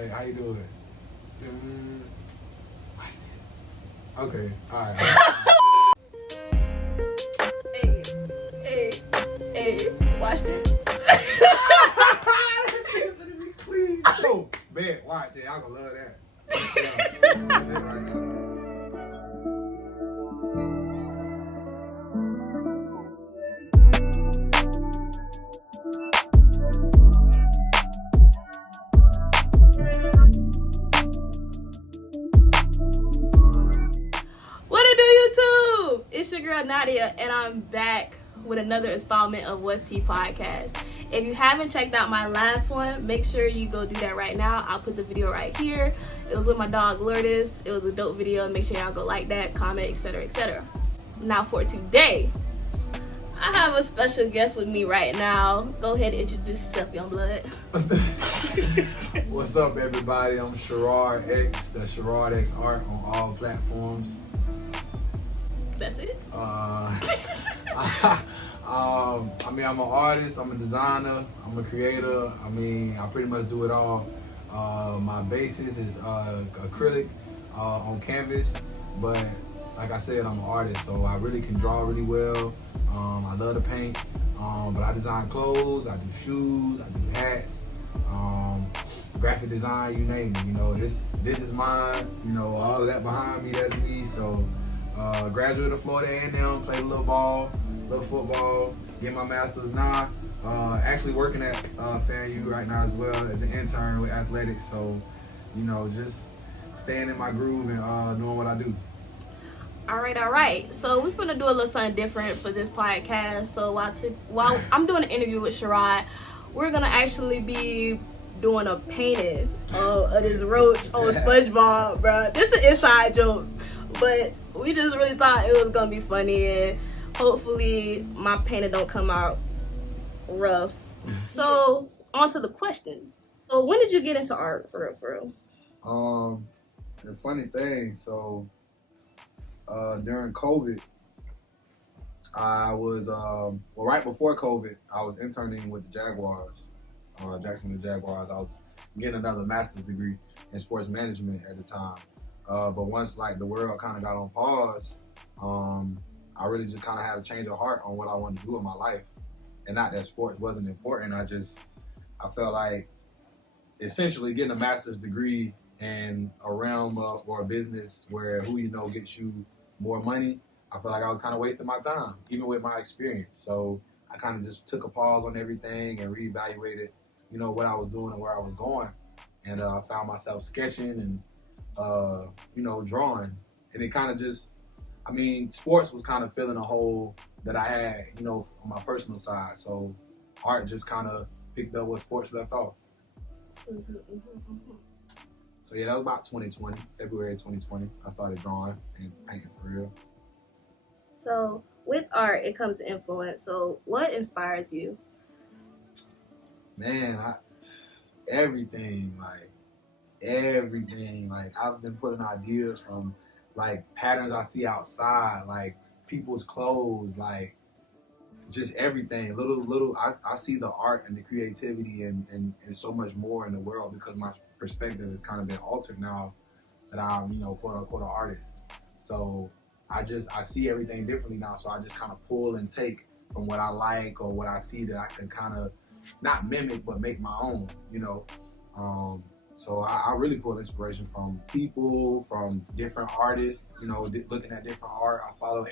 Wait, how you do it? Watch this. Okay, alright. Hey, watch this. Oh, bet, watch it. Y'all gonna love that. Yeah, that's it right now. What it do, YouTube? It's your girl Nadia, and I'm back with another installment of What's Tea Podcast. If you haven't checked out my last one, make sure you go do that right now. I'll put the video right here. It was with my dog Lourdes. It was a dope video. Make sure y'all go like that, comment, etc., etc. Now for today, I have a special guest with me right now. Go ahead and introduce yourself, young blood. What's up, everybody? I'm Sharard the sharardxart on all platforms. That's it. I mean, I'm an artist, I'm a designer, I'm a creator. I mean, I pretty much do it all. My basis is acrylic on canvas, but like I said, I'm an artist, so I really can draw really well. I love to paint, but I design clothes, I do shoes, I do hats, graphic design, you name it. You know, this is mine. You know, all of that behind me, that's me. So, graduate of Florida A&M, played a little ball, little football, get my master's now. Actually working at FAMU right now as well as an intern with athletics. So, you know, just staying in my groove and doing what I do. All right. So we're gonna do a little something different for this podcast. So while I'm doing an interview with Sharard, we're gonna actually be doing a painting of this roach on SpongeBob, bro. This is an inside joke, but we just really thought it was gonna be funny, and hopefully my painting don't come out rough. So on to the questions. So when did you get into art, for real? The funny thing, so during COVID, I was right before COVID, I was interning with the Jaguars, Jacksonville Jaguars. I was getting another master's degree in sports management at the time. But once like the world kind of got on pause, I really just kind of had a change of heart on what I wanted to do in my life. And not that sports wasn't important. I felt like essentially getting a master's degree in a realm of, or a business where who you know gets you more money, I felt like I was kind of wasting my time, even with my experience. So I kind of just took a pause on everything and reevaluated, you know, what I was doing and where I was going. And I found myself sketching and, you know, drawing. And it kind of just, I mean, sports was kind of filling a hole that I had, you know, on my personal side. So art just kind of picked up what sports left off. So yeah, that was about 2020, February 2020. I started drawing and painting for real. So with art, it comes influence. So what inspires you? Man, everything. I've been putting ideas from like patterns I see outside, like people's clothes, like just everything. I see the art and the creativity and so much more in the world because my perspective has kind of been altered now that I'm, you know, quote unquote an artist. So I see everything differently now. So I just kind of pull and take from what I like or what I see that I can kind of not mimic, but make my own, you know. So I really pull inspiration from people, from different artists, you know, looking at different art. I follow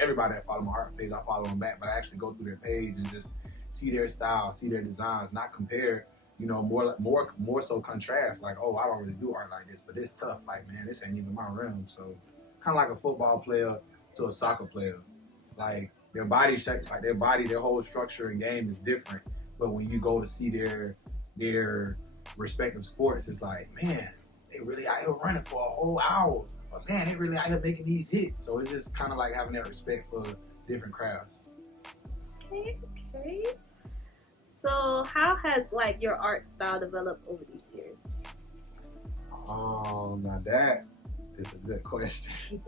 everybody that follow my art page, I follow them back, but I actually go through their page and just see their style, see their designs, not compare, you know, more so contrast, like, oh, I don't really do art like this, but it's tough. Like, man, this ain't even my realm. So kind of like a football player to a soccer player. Like their body shape, like their whole structure and game is different. But when you go to see their respective sports, it's like, man, they really out here running for a whole hour. But man, they really out here making these hits. So it's just kind of like having that respect for different crafts. Okay. So how has like your art style developed over these years? Now that is a good question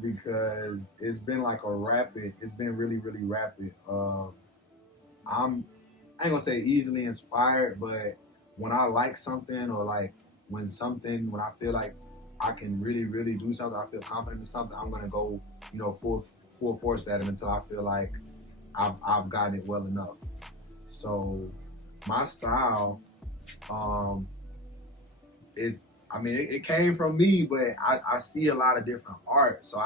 because it's been like it's been really, really rapid. I ain't gonna say easily inspired, but when I like something, or like when I feel like I can really, really do something, I feel confident in something, I'm gonna go, full force at it until I feel like I've gotten it well enough. So my style, is, I mean, it came from me, but I see a lot of different art. So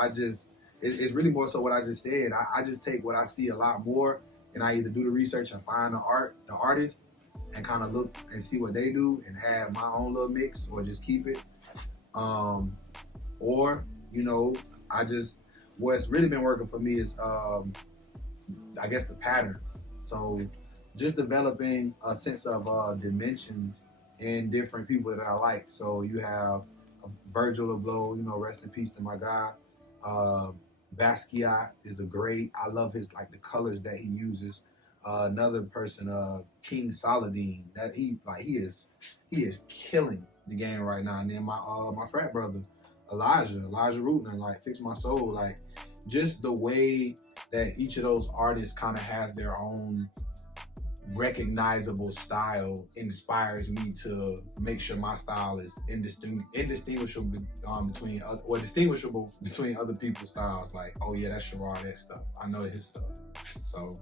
it's really more so what I just said. I just take what I see a lot more, and I either do the research and find the artist, and kind of look and see what they do and have my own little mix, or just keep it. Or, I just, what's really been working for me is, I guess, the patterns. So just developing a sense of dimensions in different people that I like. So you have Virgil Abloh, rest in peace to my guy. Basquiat is a great. I love his, like, the colors that he uses. Another person, King Saladin, that he is killing the game right now. And then my frat brother, Elijah Rootman, like, Fix My Soul, like, just the way that each of those artists kind of has their own recognizable style inspires me to make sure my style is indistinguishable between other people's styles. Like, oh yeah, that's Sharard, that stuff. I know his stuff. So,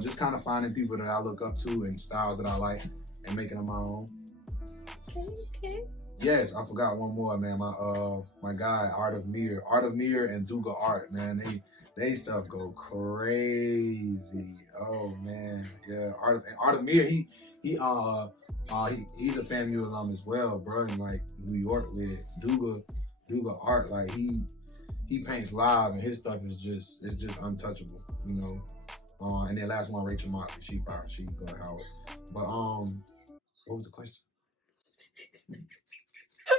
just kind of finding people that I look up to and styles that I like and making them my own. Okay. Yes, I forgot one more, man. My guy, Art of Mir and Duga Art, man. They stuff go crazy. Oh man, yeah. Art of Mir, he's a FAMU alum as well, bro. In, like, New York with it. Duga Art, like, he paints live, and his stuff is just untouchable, And then last one, Rachel Motley, she fired. She can go to Howard. But what was the question?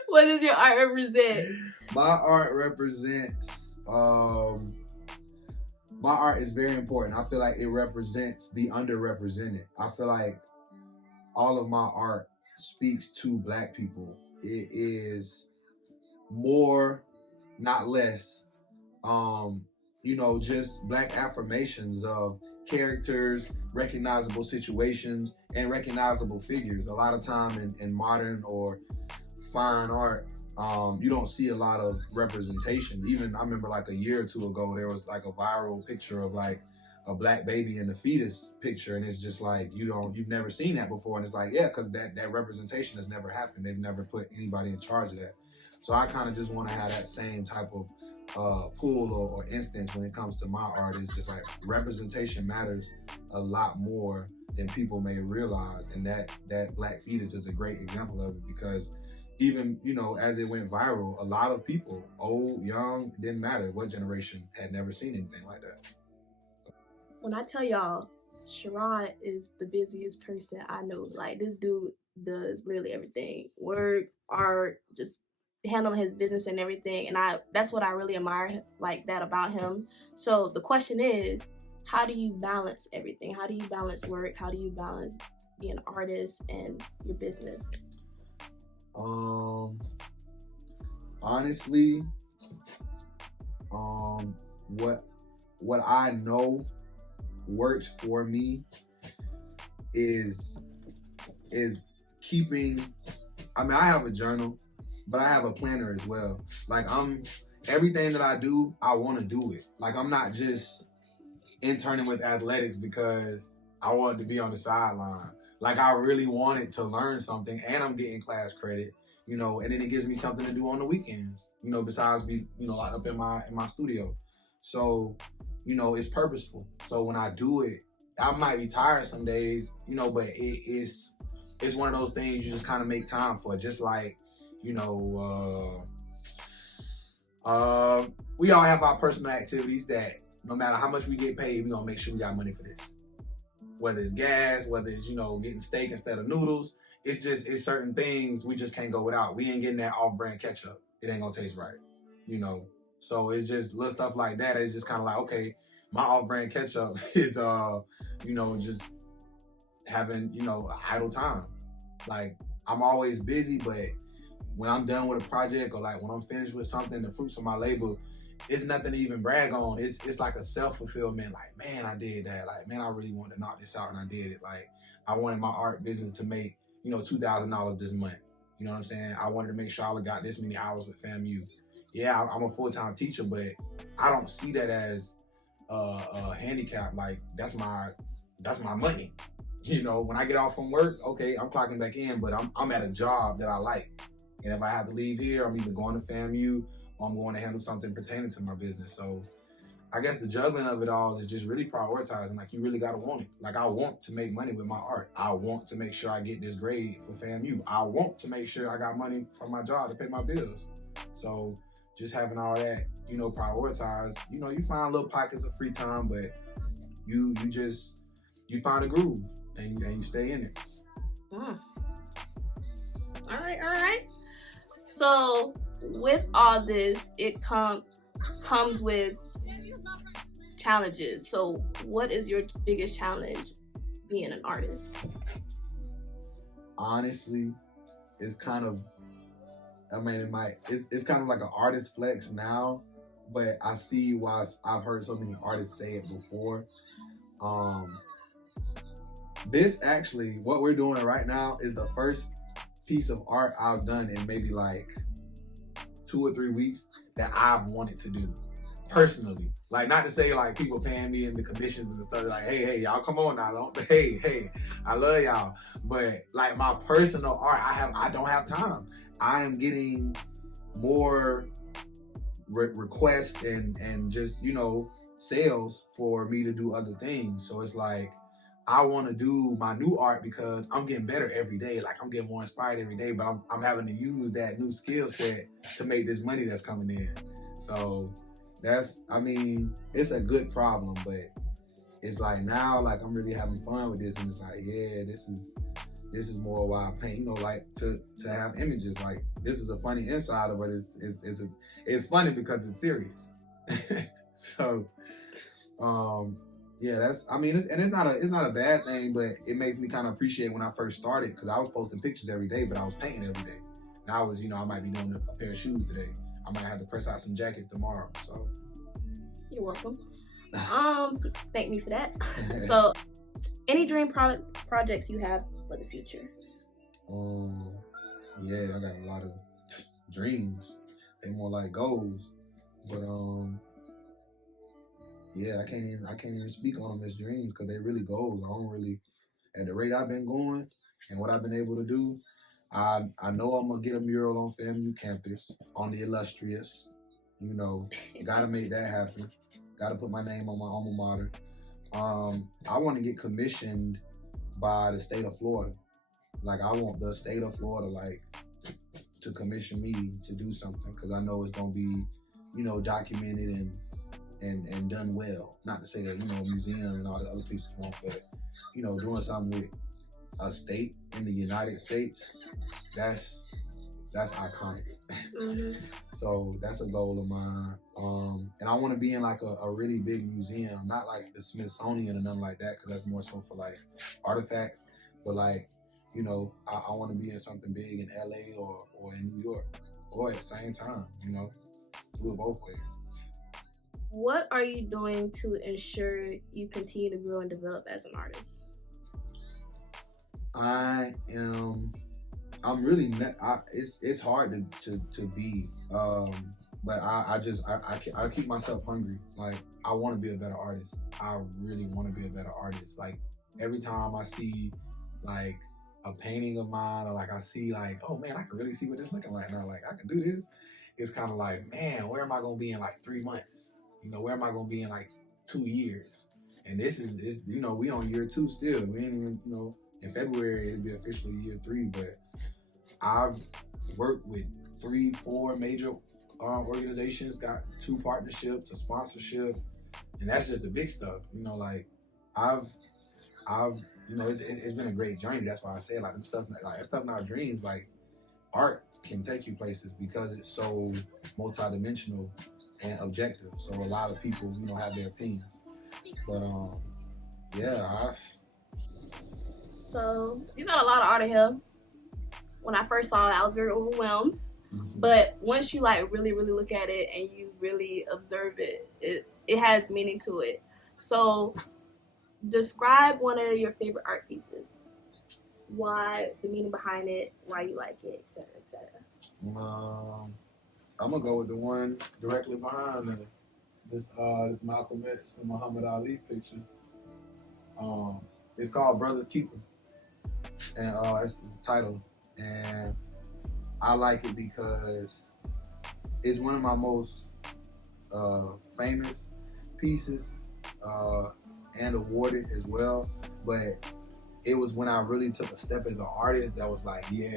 What does your art represent? My art represents. My art is very important. I feel like it represents the underrepresented. I feel like all of my art speaks to Black people. It is more, not less, just Black affirmations of characters, recognizable situations, and recognizable figures. A lot of time in modern or fine art, you don't see a lot of representation. Even, I remember, like, a year or two ago, there was, like, a viral picture of, like, a Black baby in the fetus picture, and it's just like, you've never seen that before. And it's like, yeah, because that representation has never happened. They've never put anybody in charge of that. So I kind of just want to have that same type of pull or instance when it comes to my art. It's just like, representation matters a lot more than people may realize, and that Black fetus is a great example of it, because even, as it went viral, a lot of people, old, young, didn't matter what generation, had never seen anything like that. When I tell y'all, Sharard is the busiest person I know. Like, this dude does literally everything. Work, art, just handling his business and everything. And that's what I really admire, like, that about him. So the question is, how do you balance everything? How do you balance work? How do you balance being an artist and your business? Honestly, what I know works for me is keeping, I mean, I have a journal, but I have a planner as well. Like, everything that I do, I want to do it. Like, I'm not just interning with athletics because I wanted to be on the sideline. Like, I really wanted to learn something, and I'm getting class credit, and then it gives me something to do on the weekends, besides be, locked up in my studio. So, it's purposeful. So when I do it, I might be tired some days, but it's one of those things you just kind of make time for. Just like, we all have our personal activities that no matter how much we get paid, we're gonna make sure we got money for this. Whether it's gas, whether it's, getting steak instead of noodles, it's certain things we just can't go without. We ain't getting that off-brand ketchup. It ain't gonna taste right, So it's just little stuff like that. It's just kind of like, okay, my off-brand ketchup is, just having, idle time. Like, I'm always busy, but when I'm done with a project, or like when I'm finished with something, the fruits of my labor, it's nothing to even brag on. It's like a self-fulfillment. Like, man, I did that. Like, man, I really wanted to knock this out, and I did it. Like, I wanted my art business to make $2,000 this month. You know what I'm saying? I wanted to make sure I got this many hours with FAMU. Yeah, I'm a full-time teacher, but I don't see that as a handicap. Like that's my money. When I get off from work, okay, I'm clocking back in, but I'm at a job that I like. And if I have to leave here, I'm either going to FAMU or I'm going to handle something pertaining to my business. So I guess the juggling of it all is just really prioritizing. Like you really gotta want it. Like I want to make money with my art. I want to make sure I get this grade for FAMU. I want to make sure I got money from my job to pay my bills. So just having all that, prioritized, you find little pockets of free time, but you find a groove and you stay in it. All right. So with all this, it comes with challenges. So what is your biggest challenge being an artist? Honestly, it's kind of, it's kind of like an artist flex now, but I see why I've heard so many artists say it before. This actually, what we're doing right now is the first piece of art I've done in maybe like 2 or 3 weeks that I've wanted to do personally. Like, not to say like people paying me in the commissions and stuff, like, hey, y'all come on now, hey, I love y'all. But like my personal art, I don't have time. I am getting more requests and just, sales for me to do other things. So it's like, I want to do my new art because I'm getting better every day. Like I'm getting more inspired every day, but I'm having to use that new skill set to make this money that's coming in. So it's a good problem, but it's like now, like I'm really having fun with this, and it's like, yeah, this is more why I paint. Like to have images. Like this is a funny insider, but it's funny because it's serious. So, yeah, it's not a bad thing, but it makes me kind of appreciate when I first started, because I was posting pictures every day, but I was painting every day. And I was, I might be doing a pair of shoes today. I might have to press out some jackets tomorrow. So you're welcome. Thank me for that. So, any dream projects you have for the future? Yeah, I got a lot of dreams. They more like goals, but yeah, I can't even speak on them as dreams because they really goals. I don't really, at the rate I've been going and what I've been able to do, I know I'm gonna get a mural on FAMU campus on the illustrious. Gotta make that happen. Gotta put my name on my alma mater. I want to get commissioned by the state of Florida. Like I want the state of Florida like to commission me to do something, because I know it's gonna be, documented and done well. Not to say that, museums and all the other places won't, but, doing something with a state in the United States, that's iconic. Mm-hmm. So that's a goal of mine. And I want to be in like a really big museum, not like the Smithsonian or nothing like that, because that's more so for like artifacts, but like, I want to be in something big in LA or in New York, or at the same time, do it both ways. What are you doing to ensure you continue to grow and develop as an artist? I'm really it's hard to be, but I keep myself hungry. Like I want to be a better artist. I really want to be a better artist. Like every time I see like a painting of mine, or like I see like, oh man, I can really see what it's looking like now. Like I can do this. It's kind of like, man, where am I gonna be in like 3 months? Where am I gonna be in like 2 years? And this is we on year 2 still. We ain't even, in February it'll be officially year 3, but I've worked with 3-4 major organizations, got 2 partnerships, a sponsorship, and that's just the big stuff. Like I've it's been a great journey. That's why I say like that stuff not dreams. Like art can take you places because it's so multidimensional and objective. So a lot of people, have their opinions. But yeah, So you got a lot of art in here. When I first saw it, I was very overwhelmed. Mm-hmm. But once you like really, really look at it and you really observe it, it has meaning to it. So describe one of your favorite art pieces. why, the meaning behind it, why you like it, etc., etc. I'm gonna go with the one directly behind this Malcolm X and Muhammad Ali picture. It's called Brothers Keeper, and it's the title, and I like it because it's one of my most famous pieces and awarded as well. But it was when I really took a step as an artist that was like, he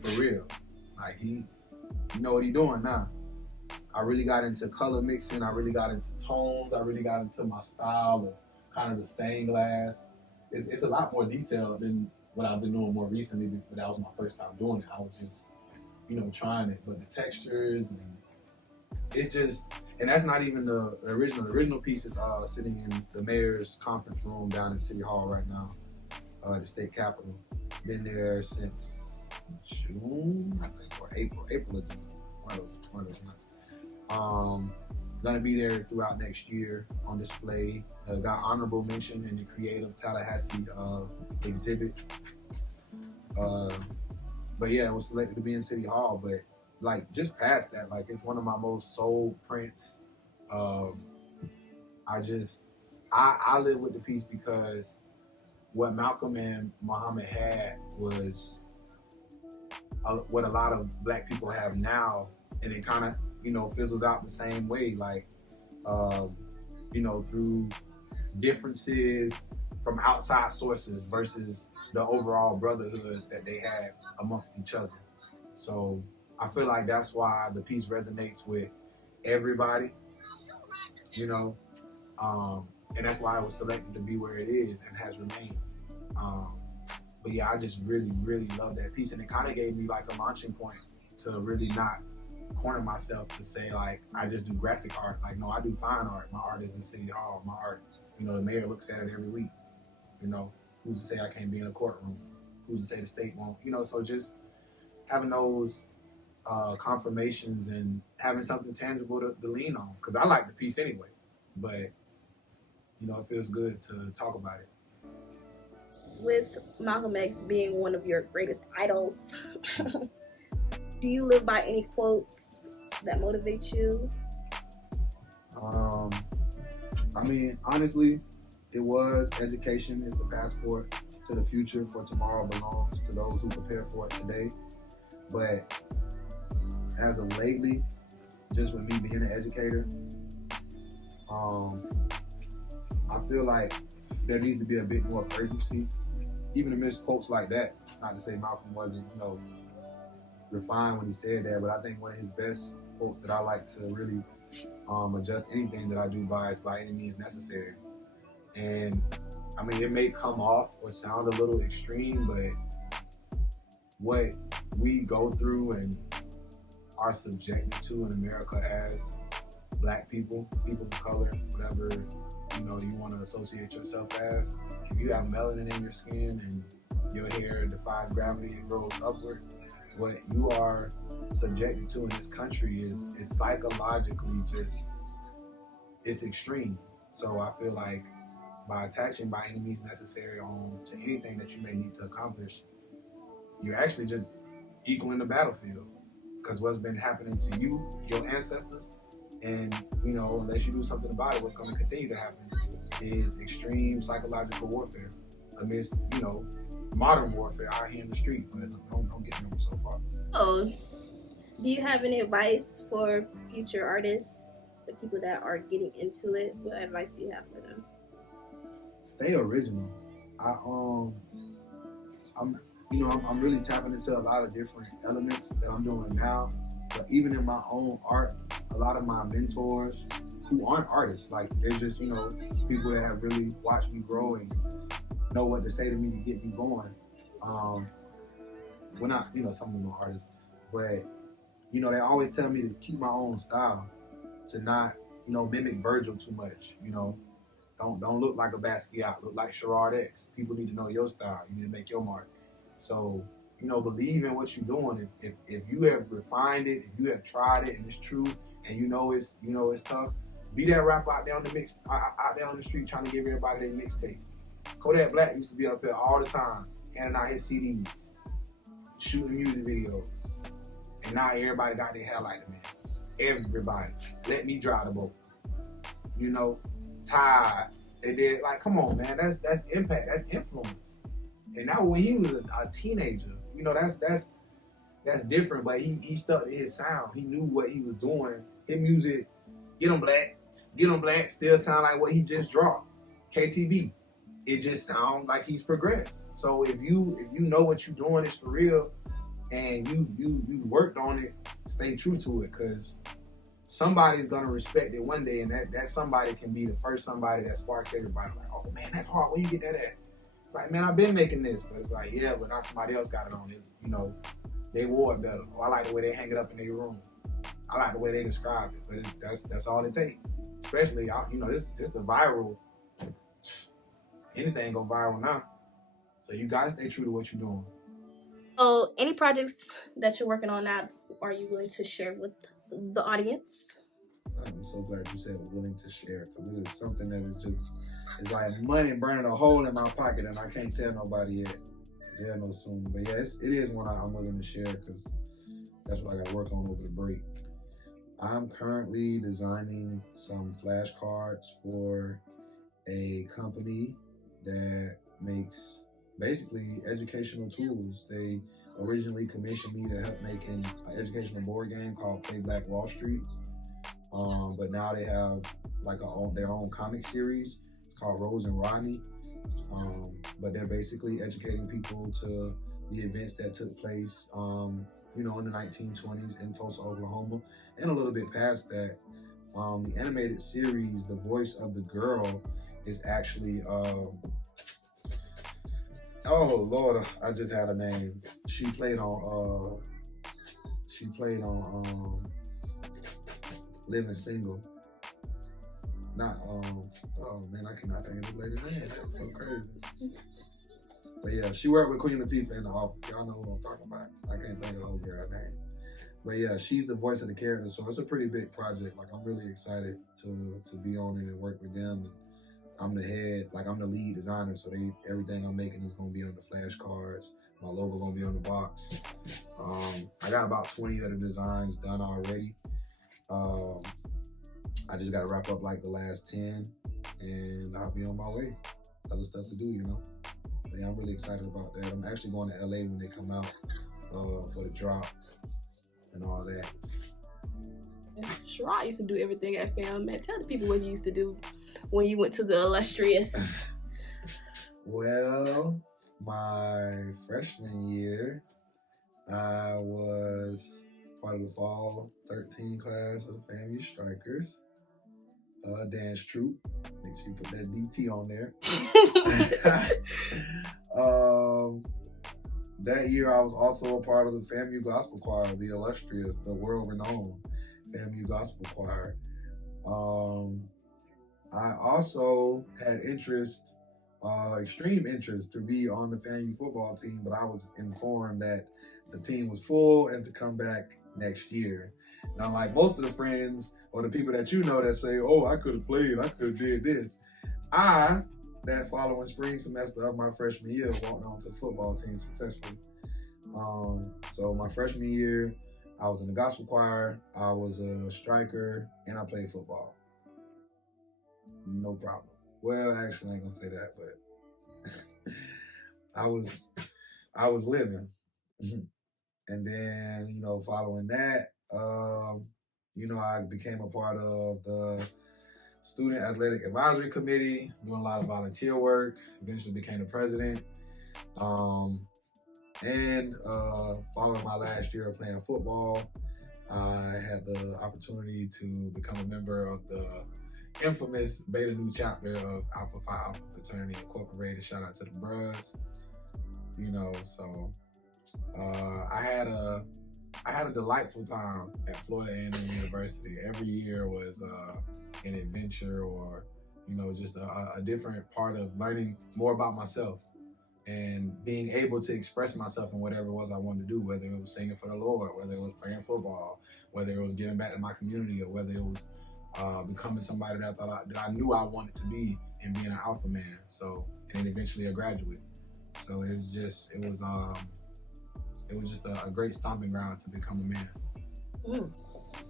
for real. Like he know what he doing now. I really got into color mixing. I really got into tones. I really got into my style of kind of the stained glass. It's a lot more detailed than what I've been doing more recently, but that was my first time doing it. I was just, trying it. But the textures and it's just, and that's not even the original. The original piece is sitting in the mayor's conference room down in City Hall right now, the state capitol. Been there since June, I think, or April or June. One of those months. Gonna be there throughout next year on display. Got honorable mention in the Creative Tallahassee exhibit. But yeah, I was selected to be in City Hall. But like just past that, like it's one of my most sold prints. I live with the piece because what Malcolm and Muhammad had was what a lot of Black people have now, and it kind of fizzles out the same way, like through differences from outside sources versus the overall brotherhood that they had amongst each other. So I feel like that's why the piece resonates with everybody, and that's why it was selected to be where it is and has remained. But yeah, I just really, really love that piece, and it kind of gave me like a launching point to really not corner myself to say like I just do graphic art. Like no, I do fine art. My art is in City Hall. My art, the mayor looks at it every week. Who's to say I can't be in a courtroom? Who's to say the state won't? So just having those confirmations and having something tangible to lean on. Because I like the piece anyway, but it feels good to talk about it. With Malcolm X being one of your greatest idols, do you live by any quotes that motivate you? I mean, honestly, it was education is the passport to the future, for tomorrow belongs to those who prepare for it today. But as of lately, just with me being an educator, I feel like there needs to be a bit more urgency, even amidst quotes like that. Not to say Malcolm wasn't, refined when he said that, but I think one of his best quotes that I like to really adjust anything that I do by is by any means necessary. And I mean, it may come off or sound a little extreme, but what we go through and are subjected to in America as Black people, people of color, whatever you want to associate yourself as. If you have melanin in your skin and your hair defies gravity and grows upward, what you are subjected to in this country is psychologically just, it's extreme. So I feel like by attaching by any means necessary on to anything that you may need to accomplish, you're actually just equaling the battlefield. Because what's been happening to you, your ancestors, and unless you do something about it, what's going to continue to happen is extreme psychological warfare amidst modern warfare out here in the street. But don't get me so far. Oh, do you have any advice for future artists, the people that are getting into it? What advice do you have for them? Stay original. I'm really tapping into a lot of different elements that I'm doing now. But even in my own art, a lot of my mentors who aren't artists, like they're just, people that have really watched me grow and know what to say to me to get me going. We're not, some of them are artists, but, they always tell me to keep my own style, to not, mimic Virgil too much, Don't look like a Basquiat, look like Sharard. People need to know your style. You need to make your mark. So, believe in what you're doing. If you have refined it, if you have tried it and it's true, and it's tough, be that rapper out there on the street trying to give everybody their mixtape. Kodak Black used to be up here all the time, handing out his CDs, shooting music videos. And now everybody got their hair like the man. Everybody. Let me drive the boat. You know, Tide. They did, like, come on, man. That's impact. That's influence. And that was when he was a teenager. You know, that's different, but he stuck to his sound. He knew what he was doing. His music, Get 'em Black, still sound like what he just dropped. KTB. It just sounds like he's progressed. So if you know what you're doing is for real and you worked on it, stay true to it, because somebody's gonna respect it one day, and that somebody can be the first somebody that sparks everybody. Like, oh man, that's hard. Where you get that at? It's like, man, I've been making this, but it's like, yeah, but not somebody else got it on it. You know, they wore it better. Or I like the way they hang it up in their room. I like the way they describe it, but that's all it takes. Especially, you know, this the viral. Anything go viral now, so you gotta stay true to what you're doing. So, any projects that you're working on now, are you willing to share with the audience? I'm so glad you said willing to share, because it is something that is just, it's like money burning a hole in my pocket, and I can't tell nobody yet. They'll know soon. But yeah, it is one I'm willing to share, because that's what I got to work on over the break. I'm currently designing some flashcards for a company that makes basically educational tools. They originally commissioned me to help make an educational board game called Play Black Wall Street. But now they have like their own comic series. It's called Rose and Rodney. But they're basically educating people to the events that took place, you know, in the 1920s in Tulsa, Oklahoma, and a little bit past that. The animated series, the voice of the girl is actually, oh Lord, I just had a name. She played on Living Single. Not oh man, I cannot think of the lady's name. That's so crazy. But yeah, she worked with Queen Latifah in The Office. Y'all know who I'm talking about. I can't think of the old girl's name. But yeah, she's the voice of the character, so it's a pretty big project. Like, I'm really excited to be on it and work with them. And I'm the head, like I'm the lead designer, so everything I'm making is gonna be on the flashcards. My logo gonna be on the box. I got about 20 other designs done already. I just gotta wrap up like the last 10, and I'll be on my way. Other stuff to do, you know. But yeah, I'm really excited about that. I'm actually going to LA when they come out for the drop and all that. Sharard used to do everything at FAMU. Man, tell the people what you used to do when you went to the illustrious. Well, my freshman year, I was part of the fall 13 class of the FAMU Strikers, dance troupe. Make sure you put that DT on there. That year, I was also a part of the FAMU Gospel Choir, the illustrious, the world-renowned FAMU Gospel Choir. I also had interest, extreme interest, to be on the FAMU football team, but I was informed that the team was full and to come back next year. And unlike most of the friends or the people that you know that say, oh, I could have played, I could have did this, that following spring semester of my freshman year, walked on to the football team successfully. So my freshman year, I was in the gospel choir, I was a striker, and I played football. No problem. Well, actually, I ain't gonna say that, but I was living. And then, you know, following that, you know, I became a part of the Student Athletic Advisory Committee, doing a lot of volunteer work, eventually became the president. And following my last year of playing football, I had the opportunity to become a member of the infamous Beta Nu chapter of Alpha Phi Alpha Fraternity Incorporated. Shout out to the bros. You know, so I had a delightful time at Florida A&M University. Every year was an adventure, or, you know, just a different part of learning more about myself and being able to express myself in whatever it was I wanted to do, whether it was singing for the Lord, whether it was playing football, whether it was giving back to my community, or whether it was becoming somebody that I knew I wanted to be, and being an alpha man. So, and then eventually a graduate. So it was just a great stomping ground to become a man.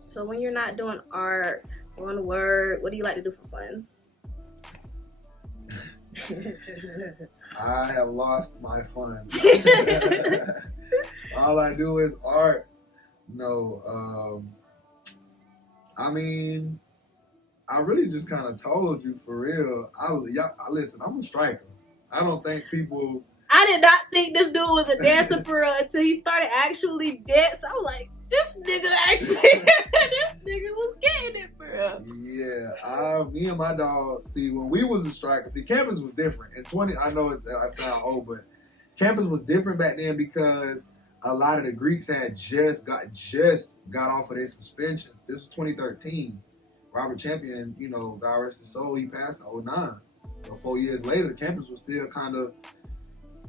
So when you're not doing art, on word, what do you like to do for fun? I have lost my fun. All I do is art. No, I mean, I really just kind of told you for real. Listen, I'm a striker. I don't think people. I did not think this dude was a dancer for real until he started actually dance. I was like, this nigga was getting it for real. Yeah, me and my dog. See, when we was a striker, campus was different. In 20, I know I sound old, but campus was different back then because a lot of the Greeks had just got off of their suspensions. This was 2013. Robert Champion, God rest his soul, he passed in 2009. So 4 years later, the campus was still kind of,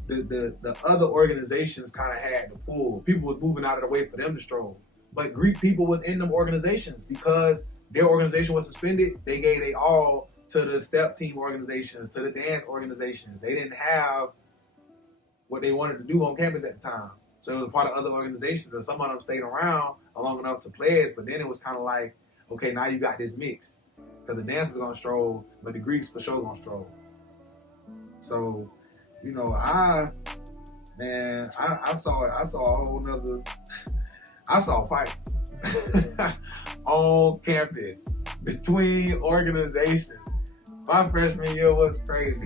the other organizations kind of had the pull. People was moving out of the way for them to stroll. But Greek people was in them organizations because their organization was suspended. They gave they all to the step team organizations, to the dance organizations. They didn't have what they wanted to do on campus at the time. So it was part of other organizations, and some of them stayed around long enough to pledge, but then it was kind of like, okay, now you got this mix. Because the dancers are going to stroll, but the Greeks for sure going to stroll. So, I saw a whole nother, I saw fights on campus between organizations. My freshman year was crazy.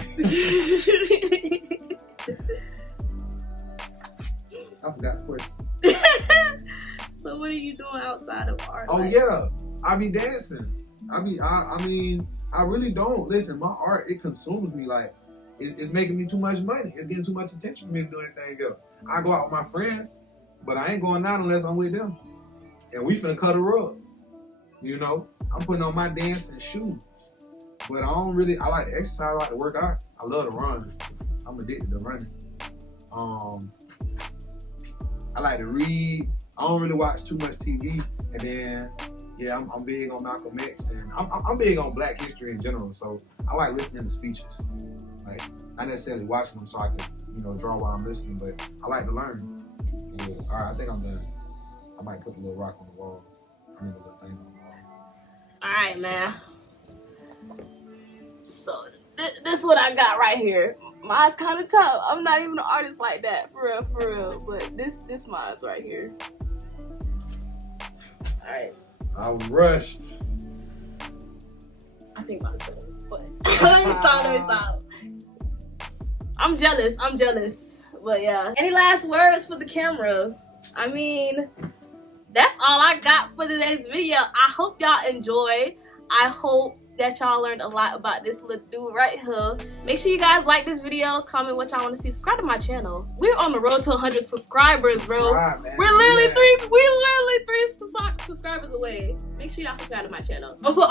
I forgot the question. So what are you doing outside of art? Oh yeah, I be dancing. I mean, I really don't. Listen, my art, it consumes me. Like, it's making me too much money. It's getting too much attention for me to do anything else. I go out with my friends, but I ain't going out unless I'm with them. And we finna cut a rug. I'm putting on my dancing shoes. But I like to exercise, I like to work out. I love to run. I'm addicted to running. I like to read. I don't really watch too much TV. And then, yeah, I'm big on Malcolm X, and I'm big on Black history in general. So I like listening to speeches. Like, not necessarily watching them so I can, draw while I'm listening, but I like to learn. Yeah. All right, I think I'm done. I might put a little rock on the wall. I mean, a little thing on the wall. All right, man. So this is what I got right here. Mine's kind of tough. I'm not even an artist like that, for real. But this mine's right here. All right. I was rushed. I think mine's better, but let me stop. I'm jealous. But yeah. Any last words for the camera? I mean, that's all I got for today's video. I hope y'all enjoyed. I hope that y'all learned a lot about this little dude right here. Make sure you guys like this video, comment what y'all want to see, subscribe to my channel. We're on the road to 100 subscribers, bro. We're literally three subscribers away. Make sure y'all subscribe to my channel. I'll put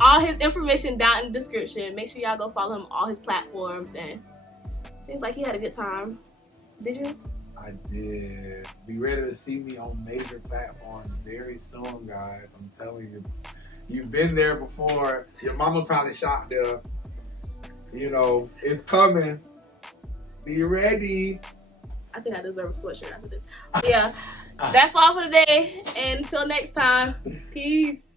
all his information down in the description. Make sure y'all go follow him on all his platforms, and seems like he had a good time. Did you? I did. Be ready to see me on major platforms very soon, guys. I'm telling you. You've been there before. Your mama probably shot there. It's coming. Be ready. I think I deserve a sweatshirt after this. Yeah, that's all for today. And until next time, peace.